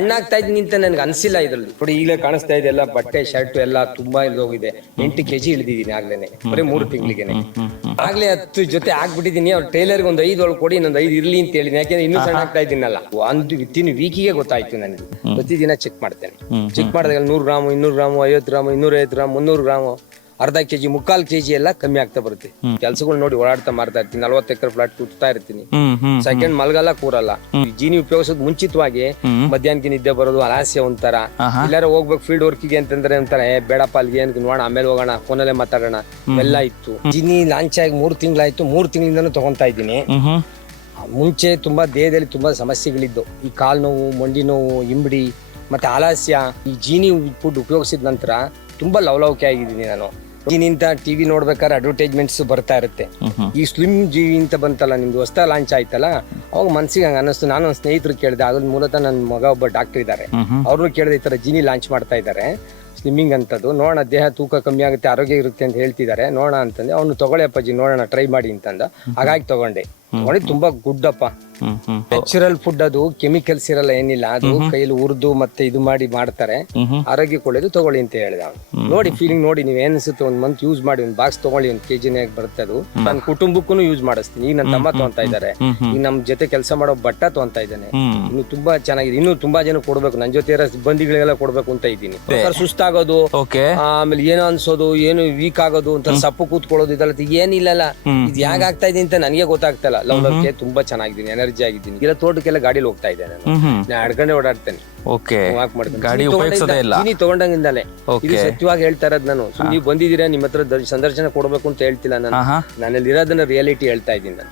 ಸಣ್ಣ ಆಗ್ತಾ ಇದೀನಿ ಅಂತ ನನ್ಗೆ ಅನ್ಸಿಲ್ಲ ಇದ್ರಲ್ಲಿ. ನೋಡಿ ಈಗಲೇ ಕಾಣಿಸ್ತಾ ಇದೆ ಎಲ್ಲ ಬಟ್ಟೆ ಶರ್ಟ್ ಎಲ್ಲ ತುಂಬಾ ಇಳಿದೋಗಿದೆ. 8 kg ಇಳಿದಿದ್ದೀನಿ ಆಗ್ಲೇನೆ, ಬರೀ 3 ತಿಂಗಳಿಗೆನೆ. ಆಗ್ಲೇ 10 ಜೊತೆ ಆಗ್ಬಿಟ್ಟಿದೀನಿ. ಅವ್ರು ಟೈಲರ್ಗೆ ಒಂದು 5 ಒಳಗೆ ಕೊಡಿ, ಇನ್ನೊಂದು 5 ಇರ್ಲಿ ಅಂತ ಹೇಳಿದ್ದೀನಿ. ಯಾಕೆಂದ್ರೆ ಇನ್ನೂ ಸಣ್ಣ ಆಗ್ತಾ ಇದ್ದೀನಲ್ಲ. ಒಂದು ವಿತಿನ್ ವೀಕಿಗೆ ಗೊತ್ತಾಯ್ತು ನನಗೆ. ಪ್ರತಿದಿನ ಚೆಕ್ ಮಾಡ್ತೇನೆ. ಚೆಕ್ ಮಾಡಿದಾಗ 100 gram, 200 gram, 50 gram, 250 gram, 300 gram, ಅರ್ಧ kg, 3/4 kg ಎಲ್ಲ ಕಮ್ಮಿ ಆಗ್ತಾ ಬರುತ್ತೆ. ಕೆಲ್ಸಗಳು ನೋಡಿ ಓಡಾಡ್ತಾ ಮಾಡ್ತಾ ಇರ್ತೀನಿ. 40 ಎಕರೆ ಫ್ಲಾಟ್ ಕೂರ್ತಾ ಇರ್ತೀನಿ. ಸೆಕೆಂಡ್ ಮಲ್ಗಲ್ಲ, ಕೂರಲ್ಲ. ಜೀನಿ ಉಪಯೋಗಿಸೋದು ಮುಂಚಿತವಾಗಿ ಮಧ್ಯಾಹ್ನಕ್ಕೆ ನಿದ್ದೆ ಬರೋದು, ಆಲಸ್ಯ ಒಂಥರ. ಎಲ್ಲಾರು ಹೋಗ್ಬೇಕು ಫೀಲ್ಡ್ ವರ್ಕಿಗೆ ಅಂತಂದ್ರೆ ಒಂಥರ ಬೇಡಪ್ಪ ಅಲ್ಲಿಗೆ ಏನ್ ನೋಡೋಣ, ಆಮೇಲೆ ಹೋಗೋಣ, ಫೋನಲ್ಲೇ ಮಾತಾಡೋಣ ಎಲ್ಲ ಇತ್ತು. ಜೀನಿ ಲಾಂಚ್ ಆಗಿ 3 ತಿಂಗಳಾಯ್ತು. 3 ತಿಂಗಳಿಂದನೂ ತಗೊಂತಾ ಇದ್ದೀನಿ. ಮುಂಚೆ ತುಂಬಾ ದೇಹದಲ್ಲಿ ತುಂಬಾ ಸಮಸ್ಯೆಗಳಿದ್ದು. ಈ ಕಾಲ್ ನೋವು, ಮಂಡಿ ನೋವು, ಇಂಬಡಿ ಮತ್ತೆ ಆಲಸ್ಯ. ಈ ಜೀನಿ ಫುಡ್ ಉಪಯೋಗಿಸಿದ ನಂತರ ತುಂಬಾ ಲವಲವಿಕೆ ಆಗಿದ್ದೀನಿ ನಾನು. ಜೀನಿಂದ ಟಿವಿ ನೋಡ್ಬೇಕಾದ್ರೆ ಅಡ್ವರ್ಟೈಸ್ಮೆಂಟ್ಸ್ ಬರ್ತಾ ಇರುತ್ತೆ. ಈ ಸ್ಲಿಮ್ ಜೀವಿ ಅಂತ ಬಂತಲ್ಲ, ನಿಮ್ದು ಹೊಸ ಲಾಂಚ್ ಆಯ್ತಲ್ಲ, ಅವಾಗ ಮನ್ಸಿಗೆ ಹಂಗ ಅನ್ನಿಸ್ತು. ನಾನು ನನ್ನ ಸ್ನೇಹಿತರು ಕೇಳಿದೆ. ಅದ್ರ ಮೂಲತಃ ನನ್ನ ಮಗ ಒಬ್ಬ ಡಾಕ್ಟರ್ ಇದ್ದಾರೆ, ಅವ್ರನ್ನು ಕೇಳಿದೆ ಈ ತರ ಜೀನಿ ಲಾಂಚ್ ಮಾಡ್ತಾ ಇದ್ದಾರೆ, ಸ್ಲಿಮ್ಮಿಂಗ್ ಅಂತದ್ದು. ನೋಡೋಣ, ದೇಹ ತೂಕ ಕಮ್ಮಿ ಆಗುತ್ತೆ, ಆರೋಗ್ಯ ಇರುತ್ತೆ ಅಂತ ಹೇಳ್ತಿದ್ದಾರೆ, ನೋಡೋಣ ಅಂತಂದೆ. ಅವ್ನು ತಗೊಳ್ಳಿ ಅಪ್ಪಾಜಿ, ನೋಡೋಣ, ಟ್ರೈ ಮಾಡಿ ಅಂತಂದ. ಹಾಗಾಗಿ ತಗೊಂಡೆ. ನೋಡಿ ತುಂಬಾ ಗುಡ್ ಅಪ್ಪ. ನ್ಯಾಚುರಲ್ ಫುಡ್, ಅದು ಕೆಮಿಕಲ್ಸ್ ಇರಲ್ಲ, ಏನಿಲ್ಲ. ಅದು ಕೈಯಲ್ಲಿ ಹುರಿದು ಮತ್ತೆ ಇದು ಮಾಡಿ ಮಾಡ್ತಾರೆ. ಆರೋಗ್ಯಕ್ಕೆ ಒಳ್ಳೇದು, ತಗೊಳ್ಳಿ ಅಂತ ಹೇಳಿದ ಅವ್ನು. ನೋಡಿ ಫೀಲಿಂಗ್ ನೋಡಿ, ನೀವ್ ಏನ್ ಅನ್ಸುತ್ತೆ, 1 ಮಂತ್ ಯೂಸ್ ಮಾಡಿ, 1 ಬಾಕ್ಸ್ ತಗೊಳ್ಳಿ, 1 kg ಬರುತ್ತೆ ಅದು. ನನ್ನ ಕುಟುಂಬಕ್ಕೂ ಯೂಸ್ ಮಾಡಿಸ್ತೀನಿ. ಈಗ ನನ್ನ ತಮ್ಮ ತಗೊಂತಾ ಇದ್ದಾರೆ, ಈಗ ನಮ್ ಜೊತೆ ಕೆಲಸ ಮಾಡೋ ಬಟ್ಟ ತಗೊಂತಾ ಇದ್ದಾನೆ. ಇನ್ನು ತುಂಬಾ ಚೆನ್ನಾಗಿದೆ. ಇನ್ನು ತುಂಬಾ ಜನ ಕೊಡ್ಬೇಕು, ನನ್ ಜೊತೆ ಇರೋ ಸಿಬ್ಬಂದಿಗಳಿಗೆಲ್ಲ ಕೊಡ್ಬೇಕು ಅಂತ ಇದ್ದೀನಿ. ಸುಸ್ತಾಗೋದು, ಆಮೇಲೆ ಏನೋ ಅನ್ಸೋದು, ಏನು ವೀಕ್ ಆಗೋದು, ಅಂತ ಸಪ್ಪು ಕೂತ್ಕೊಳ್ಳೋದು, ಇದೆಲ್ಲ ಏನಿಲ್ಲಲ್ಲ. ಇದು ಯಾಕೆ ಆಗ್ತಾ ಇದೆ ಅಂತ ನನಗೆ ಗೊತ್ತಾಗ್ತಲ್ಲ. ಲವ್ಲಕ್ಕೆ ತುಂಬಾ ಚೆನ್ನಾಗಿದ್ದೀನಿ, ಎನರ್ಜಿ ಆಗಿದ್ದೀನಿ. ಇಲ್ಲ ತೋಟಕ್ಕೆಲ್ಲ ಗಾಡಿಲಿ ಹೋಗ್ತಾ ಇದ್ದೆ ನಾನು. 2 ಗಂಟೆ ಓಡಾಡ್ತೇನೆ. ಜೀನಿ ತಗೊಂಡಂಗಿಂದಲೇ ಇದು ಸತ್ಯವಾಗಿ ಹೇಳ್ತಾ ಇರೋದು ನಾನು. ನೀವು ಬಂದಿದ್ದೀರಾ, ನಿಮ್ಮ ಹತ್ರ ಸಂದರ್ಶನ ಕೊಡ್ಬೇಕು ಅಂತ ಹೇಳ್ತಿಲ್ಲ ನಾನು. ನಾನಲ್ಲಿ ಇರೋದನ್ನ ರಿಯಾಲಿಟಿ ಹೇಳ್ತಾ ಇದ್ದೀನಿ ನಾನು.